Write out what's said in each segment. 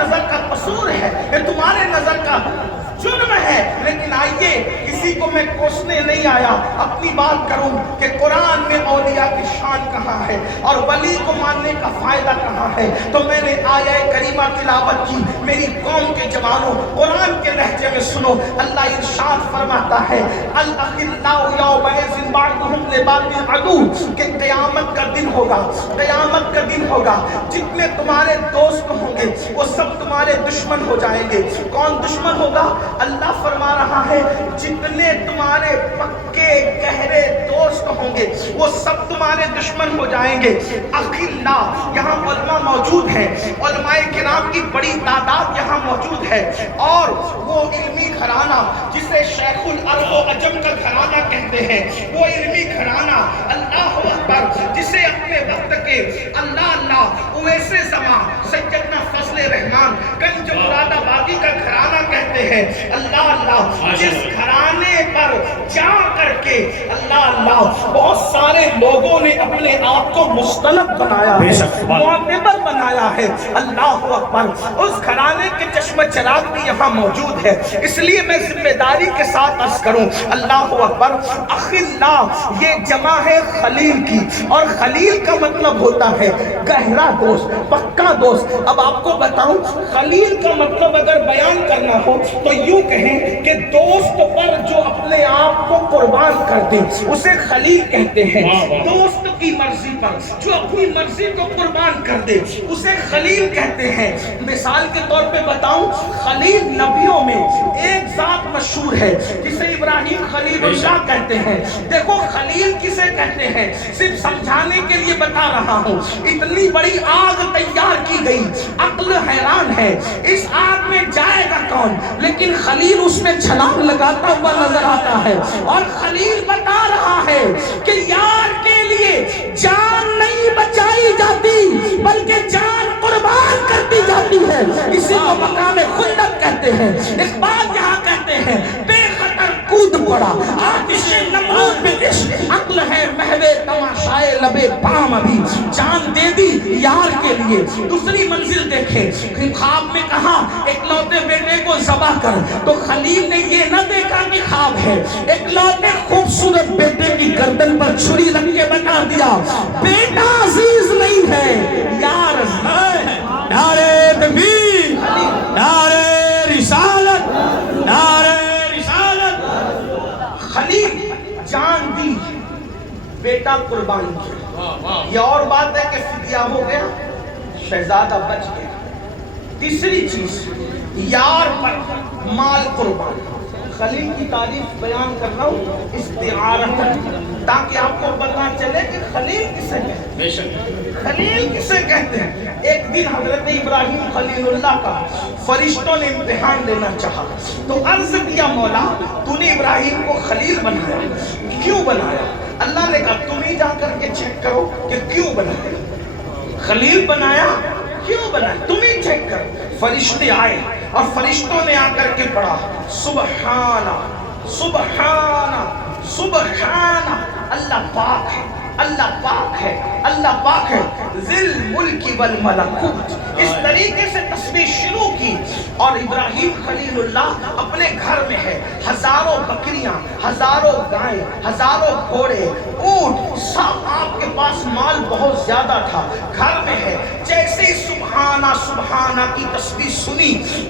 نظر کا قصور ہے، یہ تمہارے نظر کا جرم ہے، لیکن آئیے کسی کو میں کوسنے نہیں آیا، اپنی بات کروں کہ قرآن میں اولیاء کی شان کہاں ہے اور ولی کو ماننے کا فائدہ کہاں ہے۔ تو میں نے آیہ کریمہ تلاوت کی، میری قوم کے جوانوں قرآن کے لہجے میں سنو، اللہ ارشاد فرماتا ہے الاخلاء یومئذ بعضهم لبعض عدو، کہ قیامت کا دن ہوگا، قیامت کا دن ہوگا، جتنے تمہارے دوست ہوں گے وہ سب تمہارے دشمن ہو جائیں گے۔ کون دشمن ہوگا؟ اللہ فرما رہا ہے جتنے تمہارے پکے گہرے دوست ہوں گے وہ سب تمہارے دشمن ہو جائیں گے۔ اخلاء، یہاں علماء موجود ہیں، علماء کرام کی بڑی تعداد یہاں موجود ہے، اور وہ علمی گھرانہ جسے شیخ العرب و عجم کا گھرانہ کہتے ہیں، وہ علمی گھرانہ اللہ اکبر جسے اپنے وقت کے اللہ اویس زمان سیدنا فضل رحمان گنج مراد آبادی کا گھرانہ کہتے ہیں، اللہ جس گھرانے پر جا کر کے اللہ بہت سارے لوگوں نے اپنے آپ کو مستلب بنایا ہے، معتبر بنایا ہے، اللہ اکبر، اس گھرانے کے چشم چراغ بھی یہاں موجود ہے۔ اس لیے میں ذمہ داری کے ساتھ عرض کروں، اللہ اکبر، اخلاء یہ جمع ہے خلیل کی، اور خلیل کا مطلب ہوتا ہے گہرا دوست، پکا دوست۔ اب آپ کو بتاؤں خلیل کا مطلب اگر بیان کرنا ہو تو یوں کہیں کہ دوست پر جو اپنے آپ کو قربان کر دے اسے خلیل کہتے ہیں۔ دوست کی مرضی پر جو اپنی مرضی کو قربان کر دے اسے خلیل کہتے ہیں۔ مثال کے طور پہ بتاؤں، خلیل نبیوں میں ایک ذات مشہور ہے جسے ابراہیم خلیل اللہ کہتے ہیں۔ دیکھو خلیل کسے کہتے ہیں، صرف سمجھانے کے لیے بتا رہا ہوں، اتنی بڑی آگ تیار کی گئی، عقل حیران ہے، اس آگ میں جائے گا کون؟ لیکن خلیل اس میں چھلانگ لگاتا ہوا نظر آتا ہے، اور خلیل بتا رہا ہے کہ یار کے لیے جان نہیں بچائی جاتی بلکہ جان قربان کرتی جاتی ہے، اسی کو مقام خندق کہتے ہیں۔ اقبال یہاں کہتے ہیں بے خطر کود پڑا آتش نمرود پہ عشق، عقل ہے محو تماشائے لبے بام، ابھی جان دے دی یار کے لیے۔ دوسری منزل دیکھیں، خواب میں کہا اکلوتے بیٹے کو ذبح کر، تو خلیل نے یہ نہ دیکھا کہ خواب ہے، اکلوتے خوبصورت بیٹے کی گردن پر چھری رکھ کے بتا دیا بیٹا عزیز نہیں ہے، یار ہے۔ نعرہ تکبیر، نعرہ رسالت، نعرہ رسالت۔ خلیل جان دی، بیٹا قربان کیا، یہ اور بات ہے کہ فدیہ ہو گیا، شہزادہ بچ گیا۔ تیسری چیز، یار پر مال قربان۔ خلیل کی تعریف بیان کر رہا ہوں استعارتاً، تاکہ آپ کو پتہ چلے کہ خلیل کسے کہتے ہیں، خلیل کسے کہتے ہیں۔ ایک دن حضرت ابراہیم خلیل اللہ کا فرشتوں نے امتحان لینا چاہا، تو عرض کیا مولا تو نے ابراہیم کو خلیل بنایا، کیوں بنایا؟ اللہ نے کہا تم ہی جا کر کے چیک کرو کہ کیوں بنایا، خلیل بنایا کیوں بنایا، تم ہی چیک کرو۔ فرشتے آئے اور فرشتوں نے آ کر کے پڑھا سبحانہ سبحانہ سبحانہ، اللہ پاک ہے، اللہ پاک ہے، اللہ پاک ہے، ذل ملک والملکوت۔ اس طریقے سے تسبیح شروع کی، اور ابراہیم خلیل اللہ اپنے گھر میں ہے، ہزاروں بکریاں، ہزاروں گائیں، ہزاروں گھوڑے، اونٹ، سب آپ کے پاس مال بہت زیادہ تھا، گھر میں ہے۔ جیسے ہی سبحانہ سبحانہ کی تسبیح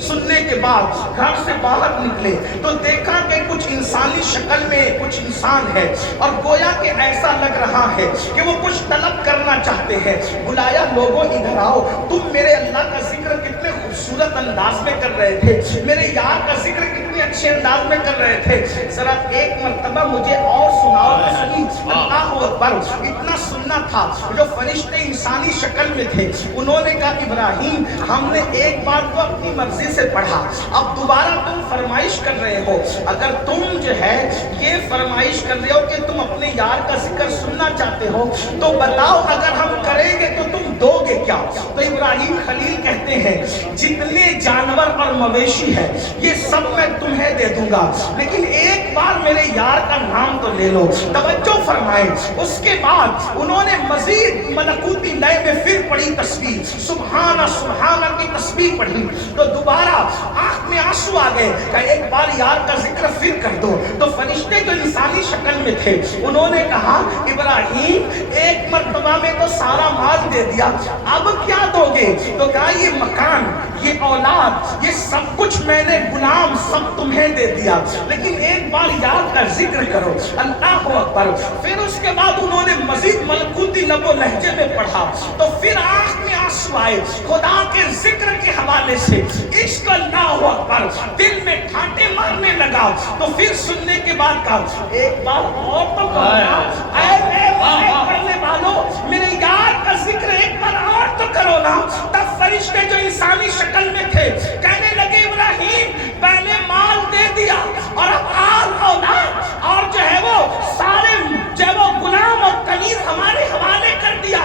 سننے کے بعد گھر سے باہر نکلے تو دیکھا کہ کچھ انسانی شکل میں کچھ انسان ہے، اور گویا کہ ایسا لگ رہا ہے کہ وہ کچھ طلب کرنا چاہتے ہیں۔ بلایا لوگوں ادھر آؤ، تم میرے اللہ کا ذکر کتنے خوبصورت انداز میں کر رہے تھے، میرے یار کا ذکر کتنے اچھے انداز میں کر رہے تھے، ذرا ایک مرتبہ مجھے اور سناؤ تو صحیح۔ اللہ اکبر، اتنا سننا تھا۔ جو فرشتے انسانی شکل میں تھے انہوں نے کہا ابراہیم ہم نے ایک بات کو اپنی مرضی سے پڑھا، اب دوبارہ تم فرمائش کر رہے ہو، اگر تم جو ہے یہ فرمائش کر رہے ہو کہ تم اپنے یار کا ذکر سننا چاہتے ہو تو بتاؤ اگر ہم کریں گے تو تم دو گے کیا؟ تو ابراہیم خلیل کہتے ہیں جتنے جانور اور مویشی ہے، یہ سب میں تمہیں دے دوں گا، لیکن ایک بار میرے یار کا نام تو لے لو۔ توجہ فرمائے، اس کے بعد انہوں نے مزید ملکوتی لئے میں پھر پڑھی تسبیح، سبحانہ سبحانہ کی تسبیح پڑھی، تو دوبارہ آنکھ میں آنسو آ گئے کہ ایک بار یار کا ذکر پھر کر دو۔ تو فرشتے جو انسانی شکل میں تھے انہوں نے کہا ابراہیم ایک مرتبہ میں تو سارا مال دے دیا، اب کیا دو گے؟ تو کہا یہ مکان، یہ اولاد، یہ سب کچھ میں نے غلام سب تمہیں دے دیا، لیکن ایک بار یار کا ذکر کرو، اللہ اکبر۔ پھر اس کے بعد انہوں نے مزید ملکوتی لب و لہجے میں پڑھا، تو پھر آنکھ میں آنسو آئے خدا کے ذکر کے حوالے سے، عشق اللہ اکبر، دل میں ٹھاٹے مارنے لگا۔ تو پھر سننے کے بعد کہا ایک بار اور تو کرنا، اے کرنے والوں میرے یار کا ذکر ایک بار اور تو کرو نا۔ تب فرشتے جو انسانی شکل میں تھے کہنے لگے ابراہیم پہلے مال دے دیا اور اب آل اولاد اور جو ہے وہ سارے جو ہے وہ غلام اور کنیز ہمارے حوالے کر دیا،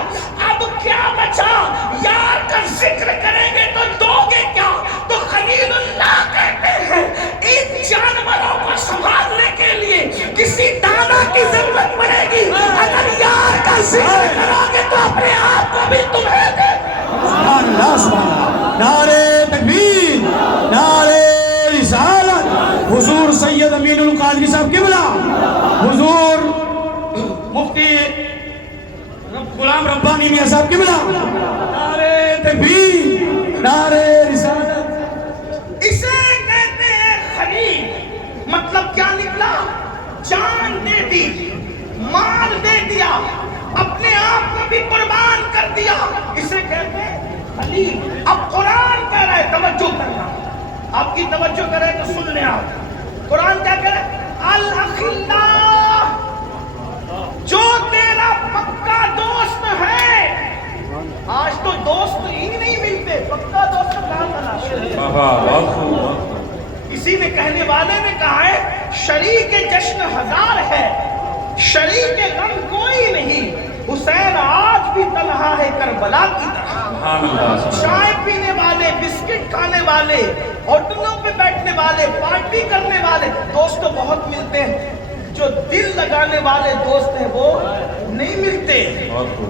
اب کیا بچا؟ یار کا ذکر کریں گے تو دو گے کیا؟ تو خلیل اللہ کہتے ہیں ان جانوروں کو سنبھالنے کے لیے کسی دانا کی ضرورت پڑے گی، اگر یار کا ذکر کرو گے تو اپنے آپ کو بھی تمہیں دے۔ سبحان اللہ، سبحان اللہ، نعرہ تکبیر، نعرہ رسالت، حضور سید امین القادری صاحب قبلہ، حضور مفتی غلام ربانی میاں صاحب قبلہ، نعرہ تکبیر، نعرہ رسالت۔ اسے کہتے ہیں خلیل، مطلب کیا نکلا؟ جان دے دی، مال دے دیا، اپنے آپ کو بھی قربان کر دیا، اسے کہتے ہیں خلیل۔ اب قرآن کہہ رہا ہے، توجہ کرنا، آپ کی توجہ کرے تو سن لیں آپ، قرآن کیا کہہ رہا ہے؟ الاخلاء، جو تیرا پکا دوست ہے۔ آج تو دوست ہی نہیں ملتے، پکا دوست کہاں تلاش ہے؟ کسی نے کہنے والے نے کہا ہے شریک جشن ہزار ہے، شریک غم کوئی نہیں، حسین آج بھی تنہا ہے کربلا کی طرح۔ چائے پینے والے، بسکٹ کھانے والے، ہوٹلوں پہ بیٹھنے والے، پارٹی کرنے والے دوست تو بہت ملتے ہیں، جو دل لگانے والے دوست ہیں وہ نہیں ملتے۔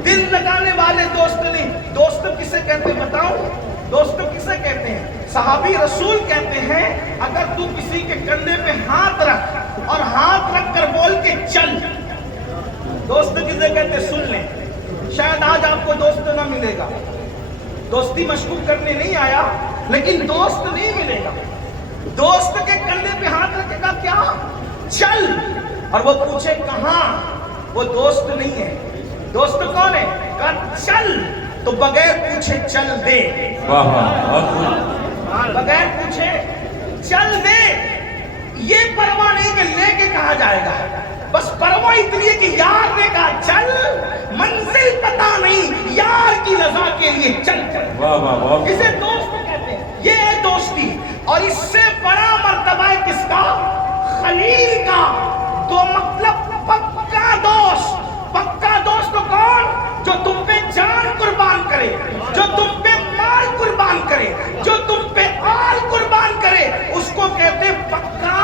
دل لگانے والے دوست نہیں۔ دوست کسے کہتے ہیں بتاؤں؟ دوست کسے کہتے ہیں؟ صحابی رسول کہتے ہیں اگر تو کسی کے کندھے پہ ہاتھ رکھ اور ہاتھ رکھ کر بول کے چل، دوست کسے کہتے ہیں؟ سن لیں، شاید آج آپ کو دوست نہ ملے گا، دوستی مشکوک کرنے نہیں آیا، لیکن دوست نہیں ملے گا۔ دوست کے کندھے پہ ہاتھ رکھے گا کیا؟ چل، اور وہ پوچھے کہاں، وہ دوست نہیں ہے۔ دوست کون ہے؟ کہا چل، تو بغیر پوچھے چل دے، بغیر پوچھے چل دے۔ یہ پرواہ نہیں کہ لے کے کہا جائے گا، بس پرواہ اتنی ہے کہ یار نے کہا چل، منزل پتا نہیں، یار کی رضا کے لیے چل چل، اسے دوست کہتے ہیں۔ یہ ہے دوستی، اور اس سے بڑا مرتبہ ہے کس کا؟ خلیل کا۔ تو مطلب پکا دوست۔ پکا دوست کون؟ جو تم پہ جان قربان کرے، جو تم پہ مال قربان کرے، جو تم پہ آل قربان کرے، اس کو کہتے ہیں پکا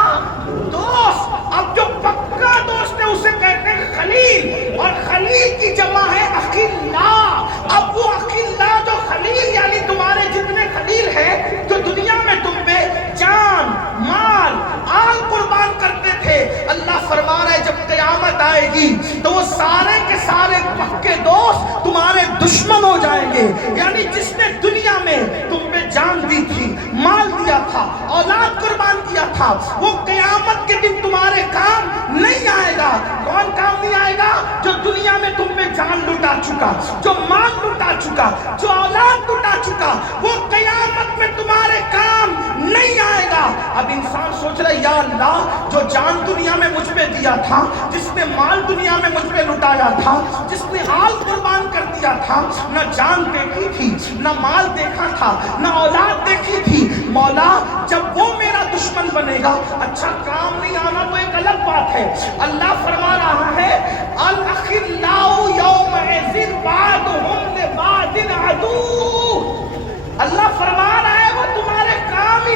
دوست۔ اب جو پکا دوست ہے اسے کہتے ہیں خلیل، اور خلیل کی جمع ہے اخلاء۔ اب وہ اخلاء جو خلیل یعنی تمہارے جتنے خلیل ہیں جو دنیا میں تم پہ جان، مال، آل قربان کرتے تھے، اللہ فرما رہا ہے جب قیامت آئے گی تو وہ سارے کے سارے پکے دوست تمہارے دشمن ہو جائیں گے۔ یعنی جس نے دنیا میں تم پہ جان دی تھی، مال دیا تھا، اولاد قربان کیا تھا، وہ قیامت کے دن تمہارے کام نہیں آئے گا۔ کون کام نہیں آئے گا؟ جو دنیا میں تم پہ جان لٹا چکا، جو مال لٹا چکا، جو اولاد لٹا چکا، وہ قیامت میں تمہارے کام نہیں آئے گا۔ اب انسان سوچ رہا ہے یا اللہ جو جان دنیا میں مجھ پہ دیا تھا، جس نے مال دنیا میں مجھ پہ لٹایا تھا، جس نے آل قربان کر دیا تھا، نہ جان دیکھی تھی، نہ مال دیکھا تھا، نہ اولاد دیکھی تھی، مولا جب وہ میرا دشمن بنے گا، اچھا کام نہیں آنا تو ایک الگ بات ہے۔ اللہ فرما رہا ہے الاخلاء یومئذ بعضهم لبعض عدو۔ اللہ فرما رہا ہے وہ تمہارے کام ہی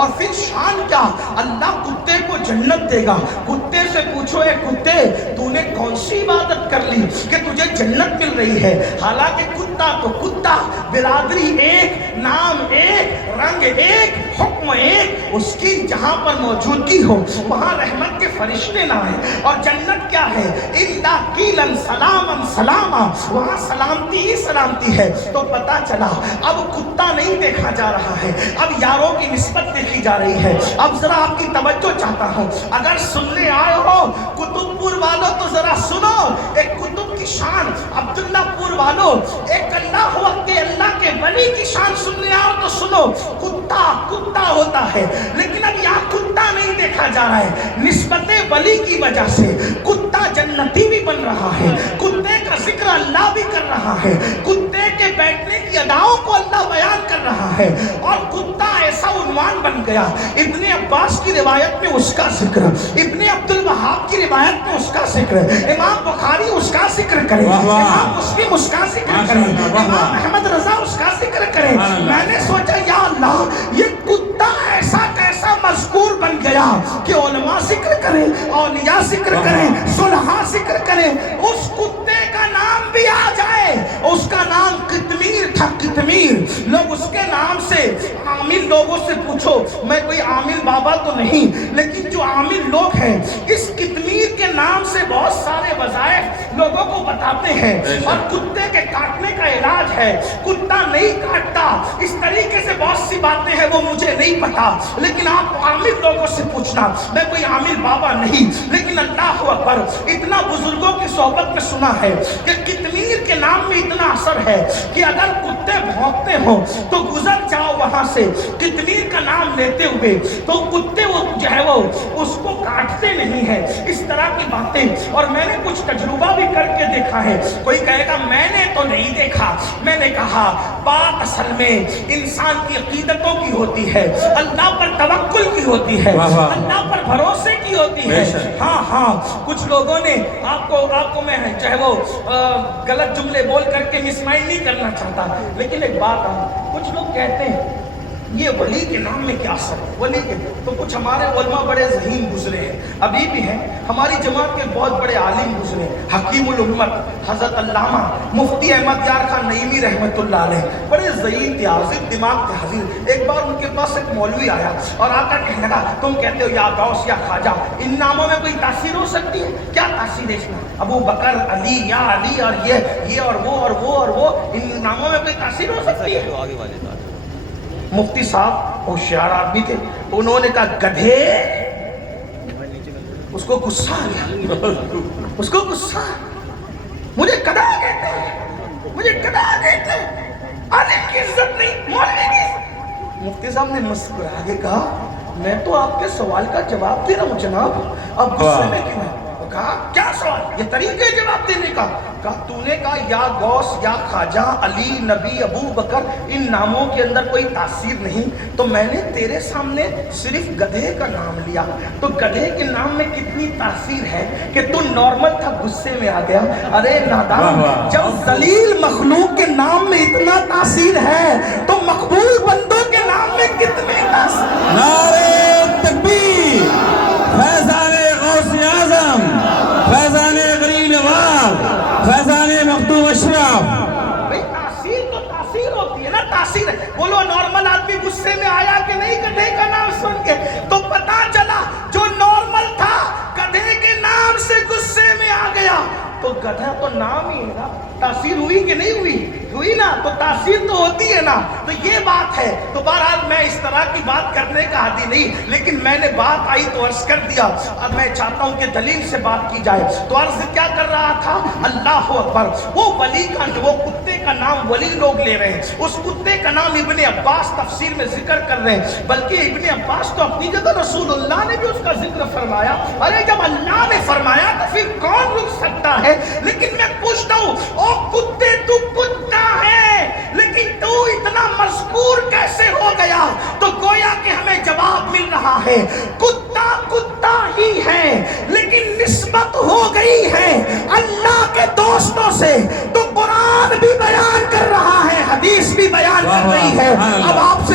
اور پھر شان کیا, اللہ کتے کو جنت دے گا. کتے سے پوچھو اے کتے تو نے کون سی عبادت کر لی کہ تجھے جنت مل رہی ہے؟ حالانکہ کتا تو کتا, برادری ایک, نام ایک, رنگ ایک, حکم ایک, اس کی جہاں پر موجودگی ہو وہاں رحمت کے فرشتے نہ ہیں. اور جنت کیا ہے؟ الا قیلا سلاما سلاما, وہاں سلامتی ہی سلامتی ہے. تو پتا چلا اب کتا نہیں دیکھا جا رہا ہے, اب یاروں کی نسبت دیکھی جا رہی ہے. اب ذرا آپ کی توجہ چاہتا ہوں, اگر سننے آئے ہو قطب پور والوں تو ذرا سنو. ایک قطب کی شان, عبداللہ پور والوں ایک اللہ کے ولی کی شان سننے آؤ تو سنو. کتا کتا ہوتا ہے, لیکن اب یہاں کتا نہیں دیکھا جا رہا ہے. نسبت ولی کی وجہ سے کتا جنتی بھی بن رہا ہے, کتے کا ذکر اللہ بھی کر رہا ہے, کتے کے بیٹھنے کی اداؤں کو اللہ بیان کر رہا ہے. اور کتا ایسا عنوان بن گیا, ابن عباس کی روایت میں اس کا ذکر, ابن عبد الوہاب کی روایت میں اس کا ذکر, امام بخاری اس کا ذکر کرے, امام مسلم اس کا ذکر کرے, امام احمد رضا اس کا ذکر کرے. میں نے سوچا یا اللہ یہ کتا ایسا کیسا مذکور بن گیا کہ علماء ذکر کریں, اولیاء ذکر کریں, صلحاء ذکر کریں, اس کتے کا نام بھی آ جائے. اس کا نام قطمیر تھا, قطمیر. لوگ اس کے نام سے, عامل لوگوں سے پوچھو, میں کوئی عامل بابا تو نہیں, لیکن جو عامل لوگ ہیں اس قطمیر کے نام سے بہت سارے وظائف لوگوں کو بتاتے ہیں. اور کتے کے کاٹنے کا علاج ہے, کتا نہیں کاٹتا, اس طریقے سے بہت سی باتیں ہیں وہ مجھے نہیں پتا, لیکن آپ عامل لوگوں سے پوچھنا. میں کوئی عامل بابا نہیں, لیکن اللہ اکبر اتنا بزرگوں کی صحبت میں سنا ہے کہ قطمیر کے نام میں اتنا اثر ہے کہ اگر کتے بھونکتے ہوں تو گزر جاؤ وہاں سے قطمیر کا نام لیتے ہوئے, تو کتے وہ جو ہے وہ اس کو کاٹتے نہیں ہیں. اس طرح کی باتیں, اور میں نے کچھ تجربہ بھی کر کے دیکھا ہے. کوئی کہے گا میں نے تو نہیں دیکھا, میں نے کہا بات اصل میں انسان کی عقیدتوں کی ہوتی ہے, اللہ پر توکل کی ہوتی ہے, اللہ پر بھروسے کی ہوتی ہے. ہاں ہاں کچھ لوگوں نے آپ کو میں جو ہے وہ غلط جملے بول کر کے مسمائل نہیں کرنا چاہتا, لیکن ایک بات ہے, کچھ لوگ کہتے ہیں یہ ولی کے نام میں کیا اثر ہے, ولی کے تو کچھ ہمارے علماء بڑے ذہین گزرے ہیں, ابھی بھی ہیں, ہماری جماعت کے بہت بڑے عالم گزرے, حکیم الامت حضرت علامہ مفتی احمد یار خان نعیمی رحمۃ اللہ علیہ, بڑے ذہین تھے, حاضر دماغ کے حاضر. ایک بار ان کے پاس ایک مولوی آیا اور آ کر کہنے لگا تم کہتے ہو یا غوث یا خواجہ, ان ناموں میں کوئی تاثیر ہو سکتی ہے؟ کیا تاثیر ہے اس میں؟ ابو بکر, علی, یا علی, اور یہ اور وہ اور وہ اور وہ, ان ناموں میں کوئی تاثیر ہو سکتی ہے؟ مفتی صاحب ہوشیار آدمی تھے, انہوں نے کہا گدھے, اس کو غصہ آ گیا, اس کو غصہ, مجھے گدھا کہتے ہیں, مجھے گدھا کہتے ہیں, عالم کی عزت نہیں, مولوی کی عزت. مفتی صاحب نے مسکرا کے کہا میں تو آپ کے سوال کا جواب دے رہا ہوں جناب, اب غصے میں کیوں ہے؟ کہا کیا سوال, یہ طریقے جواب دینے کا. کہا تو نے کہا یا غوث یا خواجہ, علی, نبی, ابو بکر, ان ناموں کے اندر کوئی تاثیر نہیں, تو میں نے تیرے سامنے صرف گدھے کا نام لیا, تو گدھے کے نام میں کتنی تاثیر ہے کہ تو نارمل تھا, غصے میں آ گیا. ارے نادان, جب ذلیل مخلوق کے نام میں اتنا تاثیر ہے تو مقبول بندوں کے نام میں کتنی تاثیر. نعرہ تکبیر, فیضان غوث اعظم, فیضان غریب نواب, فیضان مخدوم اشرف. بھئی تاثیر تو تاثیر ہوتی ہے نا, تاثیر ہے. بولو نارمل آدمی غصے میں آیا کہ نہیں گدھے کا نام سن کے؟ تو پتا چلا جو نارمل تھا گدھے کے نام سے غصے میں آ گیا, تو گدھا تو نام ہی ہے نا, تاثیر ہوئی کہ نہیں ہوئی؟ ہوئی نا, تو تاثیر تو ہوتی ہے نا. تو یہ بات ہے. تو بہرحال میں اس طرح کی بات کرنے کا عادی نہیں, لیکن میں نے بات آئی تو عرض کر دیا. اب میں چاہتا ہوں کہ دلیل سے بات کی جائے. تو عرض کیا کر رہا تھا, اللہ اکبر, وہ ولی کا, وہ کتے کا نام ولی لوگ لے رہے ہیں, اس کتے کا نام ابن عباس تفسیر میں ذکر کر رہے ہیں, بلکہ ابن عباس تو اپنی جگہ رسول اللہ نے بھی اس کا ذکر فرمایا. ارے جب اللہ نے فرمایا تو پھر کون رک سکتا ہے؟ لیکن میں پوچھتا ہوں, او کتے تو کتا ہے, لیکن تو اتنا مذکور کیسے ہو گیا؟ تو گویا کہ ہمیں جواب مل رہا ہے, کتا کتا ہی ہے, لیکن نسبت ہو گئی ہے اللہ کے دوستوں سے. تو قرآن بھی بیان کر رہا ہے, حدیث بھی بیان کر رہی ہے. اب آپ سے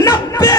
90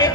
1